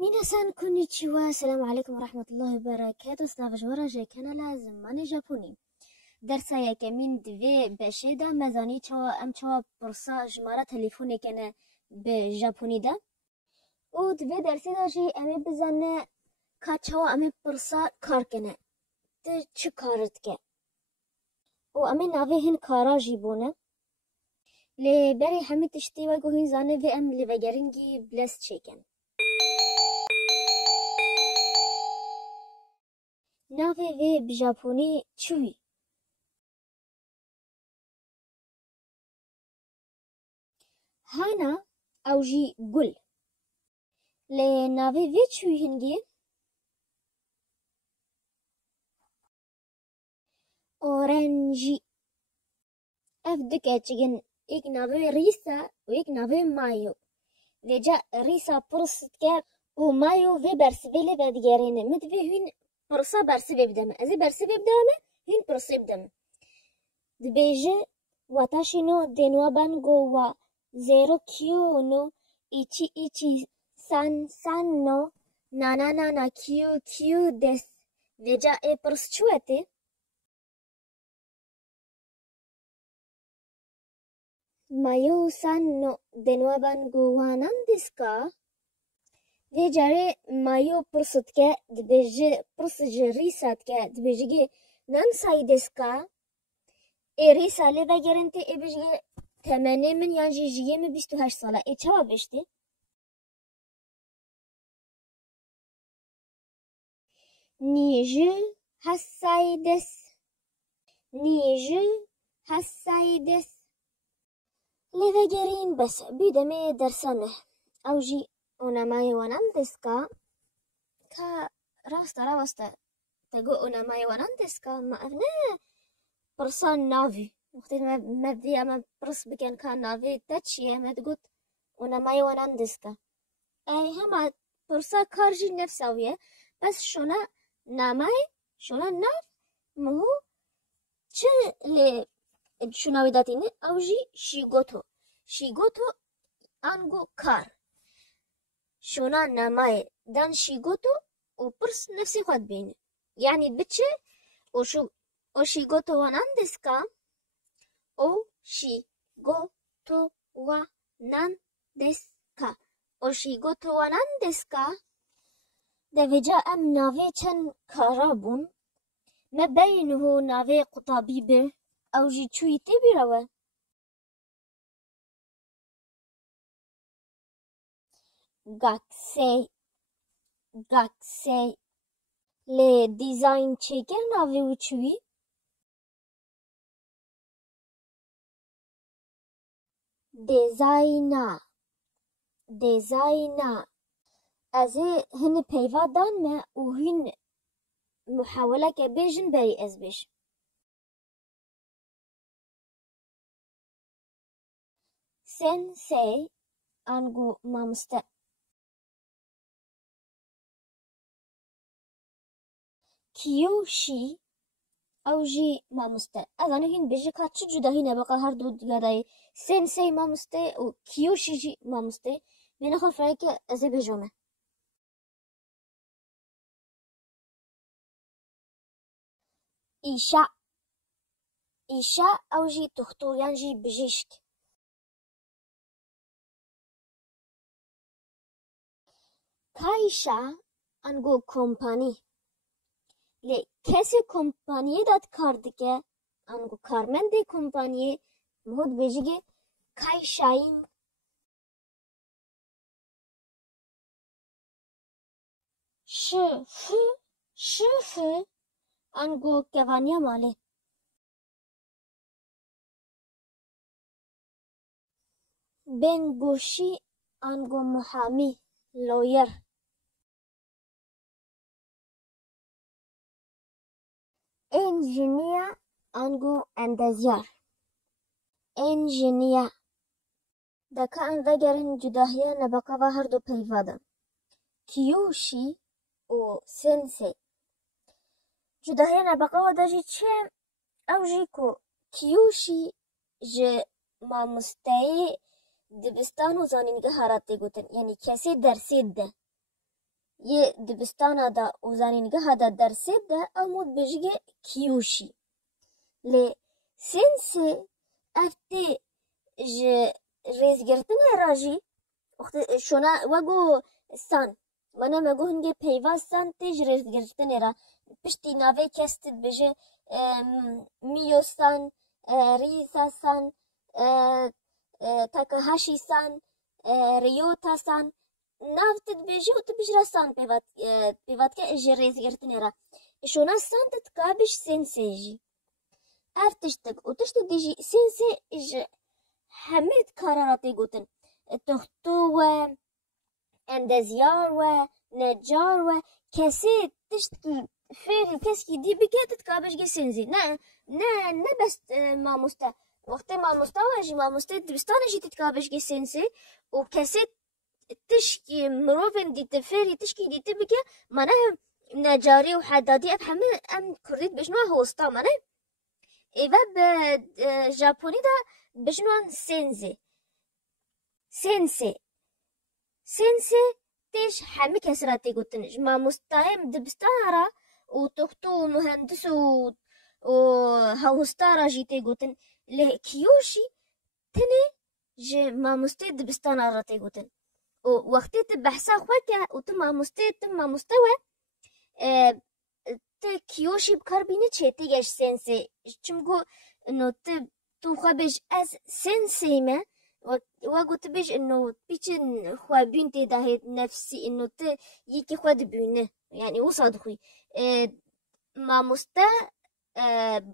ميناسان كونيتشيوا، السلام عليكم ورحمة الله وبركاته. سنافجورا جاي كان لازم ماني جابوني درسايا كمين دفي باشيدا مازاني تشوا ام تشوا برصا جمارة تليفوني كان بجابوني دا و دفي درسيدا جي امي بزانة كاتشوا امي برصا كار كنا تش كارت كا و امي نافي هن كارا جيبونا لي بري حمي تشتي وگو هن زانه في ام لفگرنگي بلس چيكن نافي في بجابوني چوي هانا او جي گل لي نافي في چوي هنگي اورنجي اف دكا چگن ایک نافي ريسا و ایک نافي مايو وجا ريسا برست كاب و مايو في برسبيلي بدگرينه مد في هين برصا برسبي بدم ازي برسبي بدم هين برسبي بدم دبيجي واتاشي نو دينوا بانگو و زيرو كيو نو ايچي ايچي سان سان نو نانا نانا كيو كيو دس وجا اي برس چواتي مايو سان نو دينوا بانگو وانان دسكا وجاري مايو برست كا دبيجي برس جريسات كا دبيجي نان ساي دسكا اي ريسا لي بگرنتي اي بيجي تمني من يانجي جيم 28 ساله اي چوا بشتي نيجي هسايدس نيجي هسايدس لفجرين بس بيدمي درسانه اوجي اوناماي وانان دسكا كا راستا تقو اوناماي وانان دسكا ما افنا برسان نافي وقت ما بدي اما برس بكن كان نافي تاتشي ما تقول اوناماي وانان دسكا اي هما برسا كارجي نفساوية بس شونا ناماي شونا ناف مهو چه ل شوناوي داتينه اوجي شيغوتو انگو كار شونا ناماي دان شيغوتو وبرس نفسي خود بينه يعني بتشي وشو وشيغوتو وانان دسكا او شيغوتو وانان دسكا وشيغوتو وانان دسكا دوجا ام ناوي چن كارابون ما بينه ناوي قطابيبه او جي چويتي بيروا گاكسي لي ديزاين چيكر ناوي وچوي ديزاينا ازي هن بيوا دان ما وهن محاولة كبيجن بري ازبش سensei انگو مامسته كيوشي او جي مامسته اذن هن بيجي كاتش جدا هنا بقى هر دو جداي سensei مامسته و كيوشي جي مامسته من اخر فريك ازي بيجومه إيشا أو جي تختور ينجي بجيشك كايشا انگو كومپاني لي كسي كومپاني داد كاردكه انگو كارمن دي كومپاني مهود بيجيگي كايشاين شف انگو كوانيا مالي بنگوشي انگو محامي لوير انجينيا انگو اندازيار انجينيا دكا ان وگرن جداهيا نبقى هر دو پيوادا كيوشي و سensei جداهيا نبقى وداجي چه او جيكو كيوشي ج ما مستعي دبستان و زانينگه هارات دي گوتن يعني كسي درسيد ده يه دبستانا دا و زانینگه دا درسه دا امود بجگه کیوشی لی سنسه افته ریزگرتن راجی شونا وگو سان وانا مگو هنگه پیوستان تیج ریزگرتن را پشتی ناوه کستید بجه میوستان ریسا سان تاکاهاشی سان ریوتا سان نافتت بجه و تبجرا سان پیوات که اجی ریزگرتن را شونا سان تتکابش سنسه جی اف تشتك و تشتك ديجي سنسي اج حمد كاراتي قوتن تختو و اندزيار و نجار و كسي تشتكي فيري كسكي دي بكي تتكابش جي سنسي نا بس ما مستا وقت ما مستوى جي ما مستا دبستان جي تتكابش جي سنسي و كسي تشكي مروفن دي تفيري تشكي دي تبكي معناها نجاري و حدادي اف حمد ام كرديت بشنو هوستا معناها ایوه به ژاپنی دا بجنوان سنسه تیش همه کسراتی گوتنش ما مستایم دبستان و تختو و مهندس و هاوستا جیتی گوتن لی کیوشی تنه جه ما مستی دبستان را تی گوتن و وقتی تبحثا خواه که و تم ما مستوى ت کیوشی بکار بینه چه تیگش سنسه چمگو انو تو خواه بج از سنسه ما و گوت بج انو بیچن خواه بین تی داهید نفسی انو ت یکی خواه بینه یعنی وصاد خوی ما مستا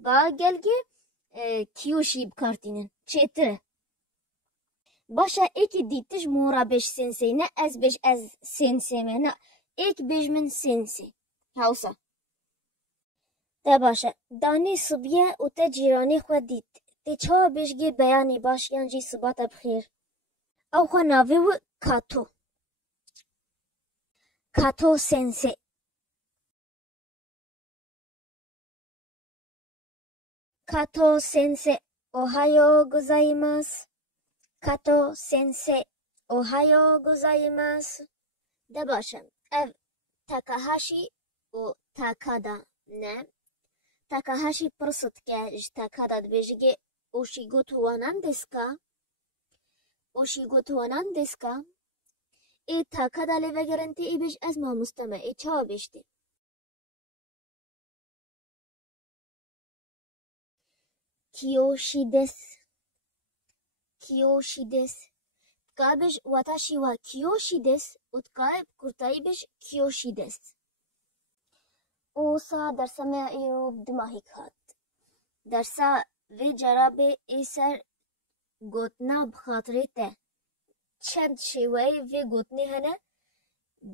با گلگه کیوشی بکار تینن چه تره باشا ایک دیتش مورا بج سنسه نه از بج از سنسه ما نه ایک بج من سنسه هاوسا ده باشه دانی صبیه و تا جیرانی خود دید تی چا بشگی بیانی باش یعنی صبات بخیر او خوا ناوی و کاتو سنسه کاتو سنسه اوهایو گوزایماس کاتو سنسه اوهایو گوزایماس ده باشه او تاکاهاشی و تاکادا نه تاکاهاشی پرسد که تاکادا بجگه اوشیگوتو وانان دسکا ای تاکادا لیوه گرنتی ای بج از ما مستمع ای چا بشتی کیوشی دس تکابش واتاشی وا کیوشی دس و تکاب کرتایی بج کیوشی دس اوسا درسا میں ایرو دماغی کھات درسا وی جرابه ایسر گوتنا بخاطره ته چند شیوه وی گوتنی هنه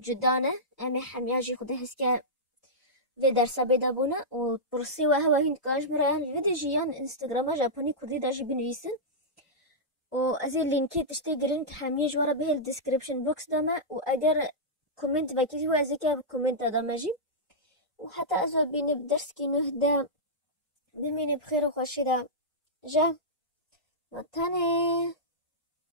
جدانه امی حمیاجی خوده هست که وی درسا بیده بونه و پرسی و هوا هند کاش مرایان ویدی جیان انستگرام ژاپنی کردی داشی بنویسن و از این لینکی تشتی گرین که همیه جوارا به الدسکریپشن بوکس دامه و اگر کومنت وکی هو از که کومنت دامه جیم و حتی از بینه بدرس که نه ده بمینه بخیر و خوشی ده جا متانه